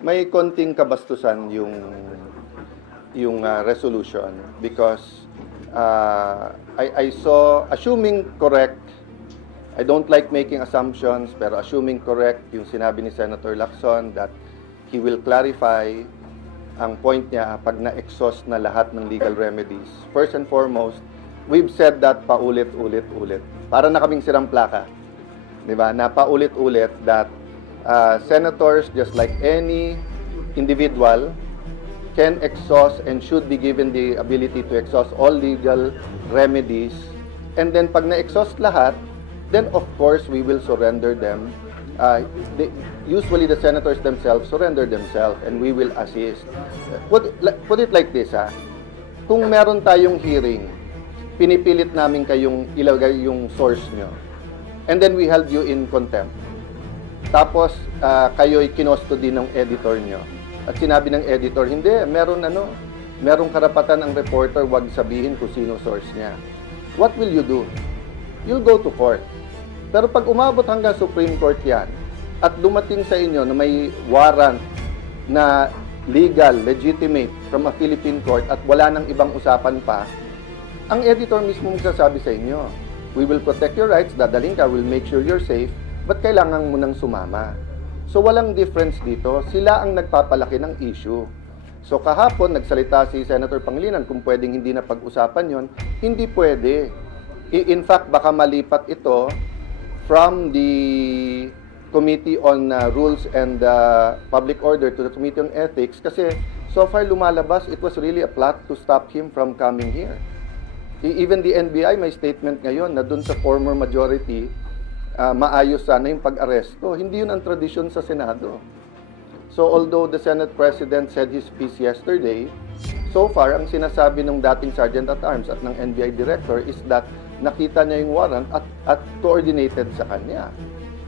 may konting kabastusan yung resolution because I saw, assuming correct, I don't like making assumptions, pero assuming correct yung sinabi ni Senator Lacson that he will clarify ang point niya pag na-exhaust na lahat ng legal remedies. First and foremost, we've said that paulit-ulit-ulit. Para na kaming sirang plaka. Di ba? Na paulit-ulit that senators, just like any individual, can exhaust and should be given the ability to exhaust all legal remedies. And then pag na-exhaust lahat, then of course we will surrender them. Usually the senators themselves surrender themselves and we will assist. Put it like this, kung meron tayong hearing, pinipilit namin kayong ilagay yung source nyo. And then we held you in contempt. Tapos kayo'y kinustody ng editor nyo. At sinabi ng editor, hindi, merong karapatan ang reporter, wag sabihin kung sino source niya. What will you do? You'll go to court. Pero pag umabot hanggang Supreme Court yan, at dumating sa inyo na may warrant na legal, legitimate from a Philippine court at wala nang ibang usapan pa, ang editor mismo magsasabi sa inyo, we will protect your rights, dadaling ka, we'll make sure you're safe, but kailangan mo nang sumama. So walang difference dito, sila ang nagpapalaki ng issue. So kahapon, nagsalita si Senator Pangilinan kung pwedeng hindi na pag-usapan yon, hindi pwede. In fact, baka malipat ito from the Committee on Rules and Public Order to the Committee on Ethics kasi so far lumalabas, it was really a plot to stop him from coming here. Even the NBI may statement ngayon na dun sa former majority, maayos sana yung pag-aresto. Hindi yun ang tradisyon sa Senado. So although the Senate President said his piece yesterday, so far ang sinasabi ng dating Sergeant at Arms at ng NBI Director is that nakita niya yung warrant at coordinated sa kanya.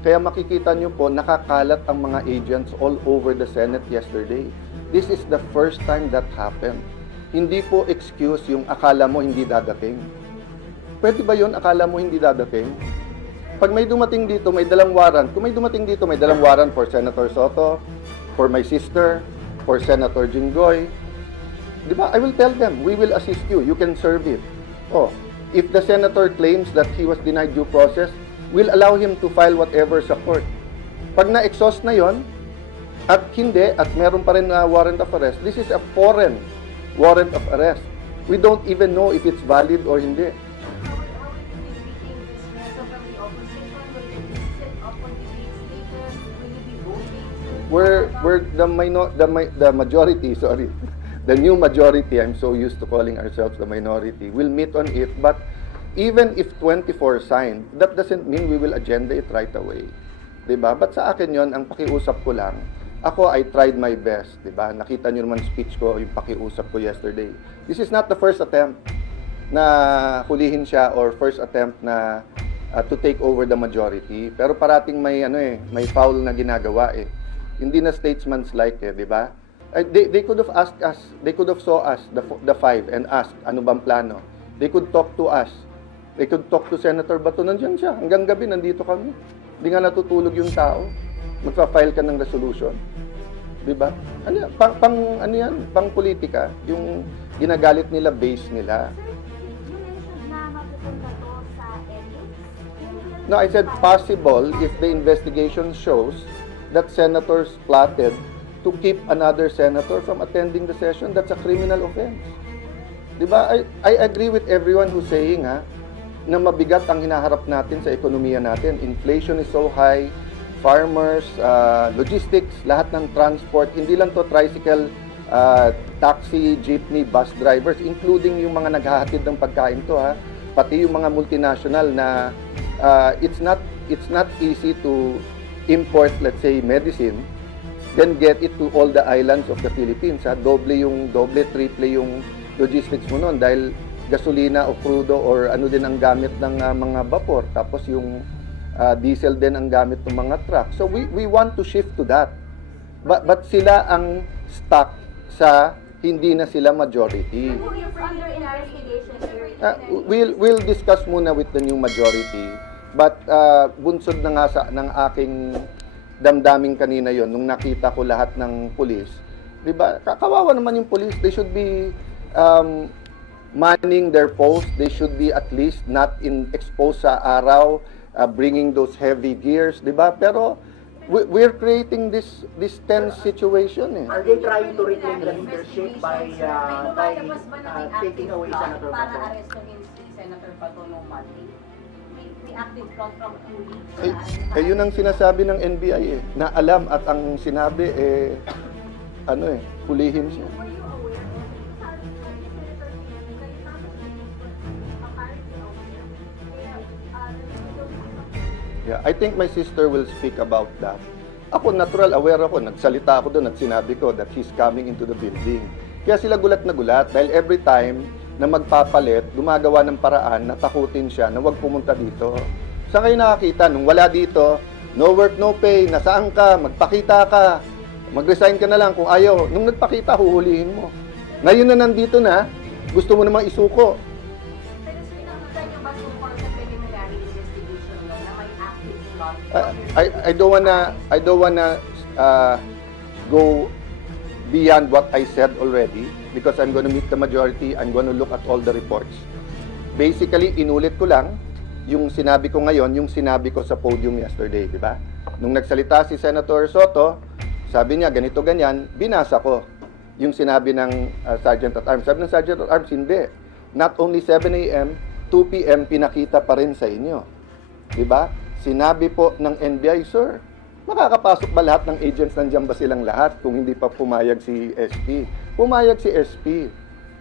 Kaya makikita niyo po, nakakalat ang mga agents all over the Senate yesterday. This is the first time that happened. Hindi po excuse yung akala mo hindi dadating. Pwede ba yun, akala mo hindi dadating? Pag may dumating dito, may dalang warrant. Kung may dumating dito, may dalang warrant for Senator Soto, for my sister, for Senator Jinggoy. Di ba? I will tell them, we will assist you. You can serve it. Oh, if the senator claims that he was denied due process, we'll allow him to file whatever sa court. Pag na-exhaust na yon at hindi, at meron pa rin warrant of arrest, this is a foreign warrant of arrest. We don't even know if it's valid or hindi. We're the majority, sorry. The new majority, I'm so used to calling ourselves the minority, will meet on it. But even if 24 signed, that doesn't mean we will agenda it right away. Diba? But sa akin yon, ang pakiusap ko lang, ako, I tried my best. Diba? Nakita nyo naman speech ko, yung pakiusap ko yesterday. This is not the first attempt na hulihin siya or first attempt na to take over the majority. Pero parating may, may foul na ginagawa eh. Hindi na statesman's like eh, diba? They could have asked us, they could have saw us, the five, and asked, ano bang plano? They could talk to us. They could talk to Senator Bato. Nandiyan siya. Hanggang gabi, nandito kami. Hindi nga natutulog yung tao. Magpa-file ka ng resolution. Diba? Ano, ano yan? Pang politika. Yung ginagalit nila, base nila. No, I said possible if the investigation shows that senators plotted to keep another senator from attending the session. That's a criminal offense. Diba? I agree with everyone who's saying na mabigat ang hinaharap natin sa ekonomiya natin. Inflation is so high, farmers, logistics, lahat ng transport, hindi lang to tricycle, taxi, jeepney, bus drivers, including yung mga naghahatid ng pagkain to pati yung mga multinational na it's not easy to import, let's say, medicine, then get it to all the islands of the Philippines. Doble, triple yung logistics mo nun dahil gasolina o crudo or ano din ang gamit ng mga vapor. Tapos yung diesel din ang gamit ng mga truck. So we want to shift to that. But sila ang stuck sa hindi na sila majority. We'll discuss muna with the new majority. But bunsod na nga ng aking damdamin kanina yon nung nakita ko lahat ng pulis. 'Di ba? Kawawa naman yung pulis. They should be manning their post. They should be at least not exposed sa araw, bringing those heavy gears, 'di ba? Pero we're creating this tense situation eh. Are they trying to reclaim the leadership by taking away Senator para Bato? arestuhin si Senator Bato nung Monday? May active front from 2 weeks. Yun ang sinasabi ng NBI eh, na alam at ang sinabi eh, hulihin siya. Were you aware of sabi ni Senator Pino, kayo tapos apparently aware. Kaya, Yeah, I think my sister will speak about that. Ako, natural aware ako. Nagsalita ako doon at sinabi ko that he's coming into the building. Kaya sila gulat na gulat dahil every time na magpapalit, gumagawa ng paraan na takutin siya na huwag pumunta dito. Saan kayo nakakita? Nung wala dito, no work, no pay, nasaan ka, magpakita ka, mag-resign ka na lang kung ayaw. Nung nagpakita, huhulihin mo. Ngayon na nandito na, gusto mo namang isuko. Pero sinakita niyo ba so far sa preliminary investigation na may active front? I don't wanna go beyond what I said already because I'm going to meet the majority. I'm going to look at all the reports. Basically, inulit ko lang yung sinabi ko ngayon, yung sinabi ko sa podium yesterday, di ba? Nung nagsalita si Senator Soto, sabi niya ganito ganyan, binasa ko yung sinabi ng Sergeant at Arms. Sabi ng Sergeant at Arms, hindi. Not only 7 a.m., 2 p.m. pinakita pa rin sa inyo. Di ba? Sinabi po ng NBI, sir, makakapasok ba lahat ng agents? Nandiyan ba silang lahat kung hindi pa pumayag si SP? Pumayag si SP.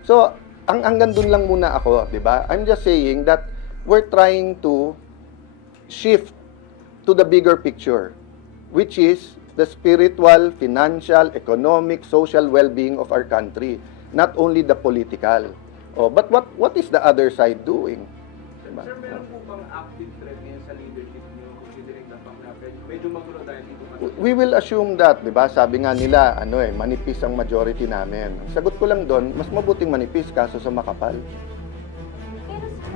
So, hanggang dun lang muna ako, di ba? I'm just saying that we're trying to shift to the bigger picture, which is the spiritual, financial, economic, social well-being of our country, not only the political. Oh, but what is the other side doing? Diba? Sir, meron po bang active threat ngayon sa leadership niyo considering the fact na medyo magulo dahil dito We will assume that, 'di ba? Sabi nga nila, manipis ang majority namin. Ang sagot ko lang doon, mas mabuting manipis kaso sa makapal.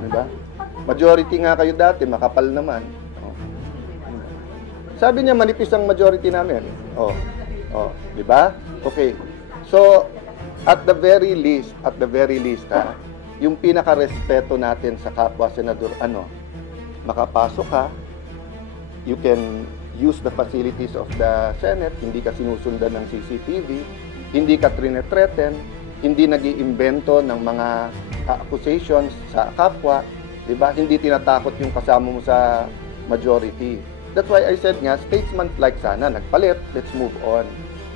pero 'Di ba? Majority nga kayo dati, makapal naman. Oh. Sabi niya manipis ang majority namin. Oh. Oh, 'di ba? Okay. So, at the very least, ha, yung pinaka-respeto natin sa kapwa senador, makapasok ka, you can use the facilities of the Senate, hindi ka sinusundan ng CCTV, hindi ka threaten, hindi nag-iimbento ng mga accusations sa kapwa, di ba? Hindi tinatakot yung kasama mo sa majority. That's why I said nga, statesman-like sana, nagpalit, let's move on.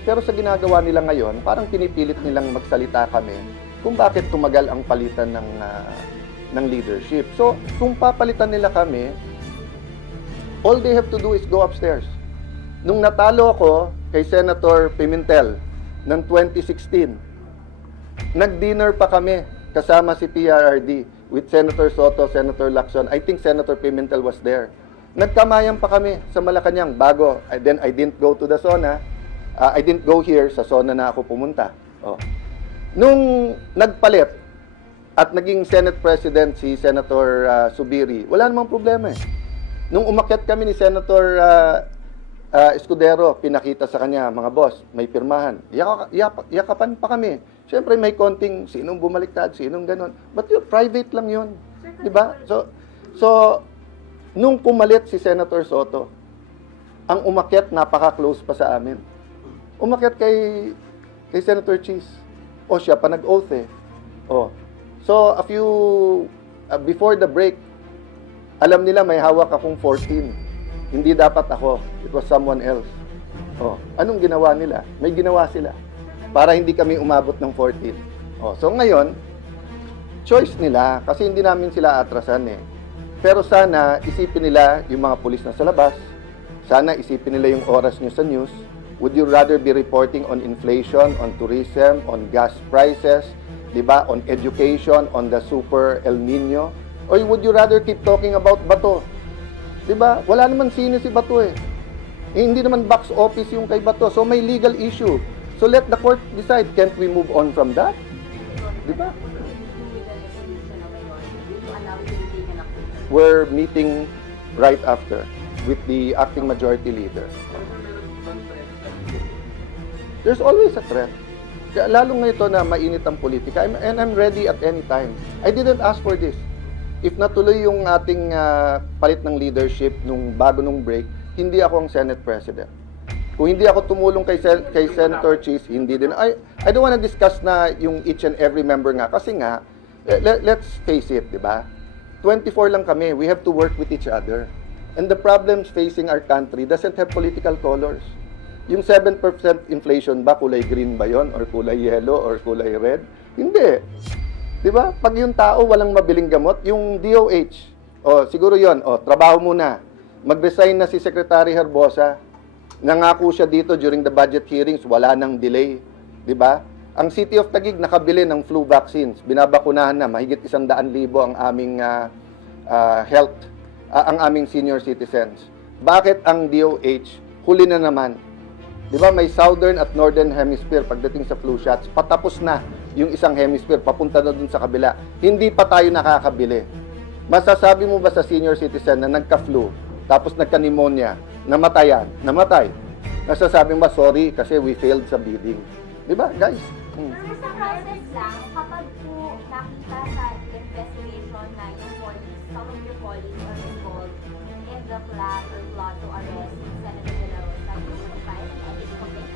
Pero sa ginagawa nila ngayon, parang pinipilit nilang magsalita kami kung bakit tumagal ang palitan ng leadership. So, kung papalitan nila kami, all they have to do is go upstairs. Nung natalo ako kay Senator Pimentel ng 2016, nag-dinner pa kami kasama si PRRD with Senator Soto, Senator Lacson. I think Senator Pimentel was there. Nagkamayan pa kami sa Malacanang bago. Then I didn't go to the SONA. I didn't go here. Sa SONA na ako pumunta. Oh. Nung nagpalit at naging Senate President si Senator Subiri, wala namang problema eh. Nung umakyat kami ni Senator Escudero, pinakita sa kanya, mga boss, may pirmahan. Yakapan pa kami. Siyempre may konting sinong bumaliktad, sinong ganon. But yun, private lang yun. Di ba? So, nung pumalit si Senator Soto, ang umakyat napaka-close pa sa amin. Umakyat kay Senator Cheese. O siya pa nag-oath eh. Oh. So, before the break, alam nila may hawak akong 14. Hindi dapat ako. It was someone else. Oh, anong ginawa nila? May ginawa sila. Para hindi kami umabot ng 14. Oh, so ngayon, choice nila kasi hindi namin sila atrasan eh. Pero sana isipin nila yung mga pulis na sa labas. Sana isipin nila yung oras nyo sa news. Would you rather be reporting on inflation, on tourism, on gas prices, di ba? On education, on the super El Nino? Or would you rather keep talking about Bato? Di ba? Wala naman sino si Bato eh. Hindi naman box office yung kay Bato. So may legal issue. So let the court decide. Can't we move on from that? Di ba? We're meeting right after with the acting majority leader. There's always a threat. Kaya lalo ngayon na mainit ang politika, and I'm ready at any time. I didn't ask for this. If natuloy yung ating palit ng leadership nung bago nung break, hindi ako ang Senate President. Kung hindi ako tumulong kay Senator Cheese, hindi din. I don't want to discuss na yung each and every member nga. Kasi nga, let's face it, di ba? 24 lang kami. We have to work with each other. And the problems facing our country doesn't have political colors. Yung 7% inflation ba, kulay green ba yon, or kulay yellow, or kulay red? Hindi. Di ba? Pag yung tao walang mabiling gamot, yung DOH, siguro yon, trabaho muna. Mag-resign na si Secretary Herbosa. Nangako siya dito during the budget hearings, wala nang delay. Di ba? Ang City of Taguig nakabili ng flu vaccines. Binabakunahan na, mahigit 100,000 ang aming ang aming senior citizens. Bakit ang DOH huli na naman? Di ba may Southern at Northern Hemisphere pagdating sa flu shots, patapos na yung isang hemisphere, papunta na dun sa kabila. Hindi pa tayo nakakabili. Masasabi mo ba sa senior citizen na nagka-flu, tapos nagka-pneumonia, namatay? Nasasabi mo ba, sorry, kasi we failed sa bidding. Di ba, guys? Pero sa process lang, kapag po nakita sa investigation na yung police, some of your colleagues are involved in the plan or plot to arrest Senator De La Rosa, you will file an ethics complaint.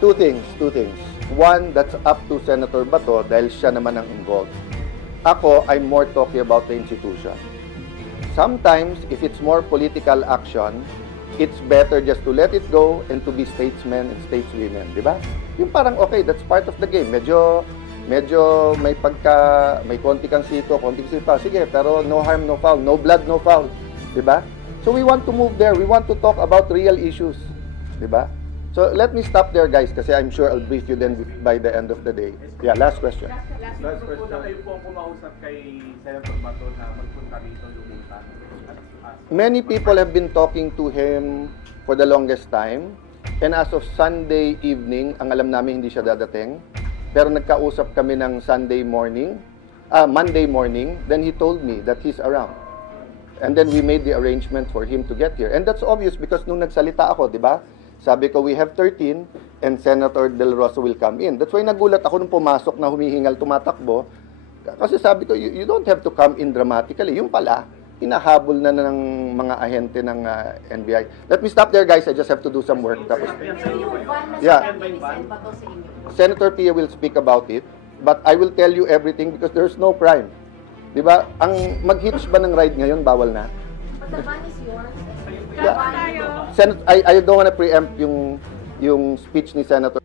Two things. One, that's up to Senator Bato dahil siya naman ang involved. Ako, I'm more talking about the institution. Sometimes, if it's more political action, it's better just to let it go and to be statesmen and stateswomen, di ba? Yung parang, okay, that's part of the game. Medyo may konti kang sito, konti kang sito. Sige, pero no harm, no foul. No blood, no foul. Di ba? So we want to move there. We want to talk about real issues. Di ba? So let me stop there, guys, kasi I'm sure I'll brief you then by the end of the day. Yeah, last question. Last question. Kayo po ang kumausap kay Senator Bato na magpunta rito lumunta. Many people have been talking to him for the longest time. And as of Sunday evening, ang alam namin hindi siya dadating. Pero nagkausap kami ng Monday morning, then he told me that he's around. And then we made the arrangement for him to get here. And that's obvious because nung nagsalita ako, di ba? Sabi ko, we have 13 and Senator De La Rosa will come in. That's why nagulat ako nung pumasok na humihingal, tumatakbo. Kasi sabi ko, you don't have to come in dramatically. Yung pala, hinahabol na ng mga ahente ng NBI. Let me stop there, guys. I just have to do some work. Tapos, Pero yung van na Yeah. sinisend ba to sa inyo? Senator Pia will speak about it, but I will tell you everything because there's no crime. Di ba? Ang mag-hitch ba ng ride ngayon, bawal na? But the van is yours. Yeah. I don't want to preempt yung speech ni Senator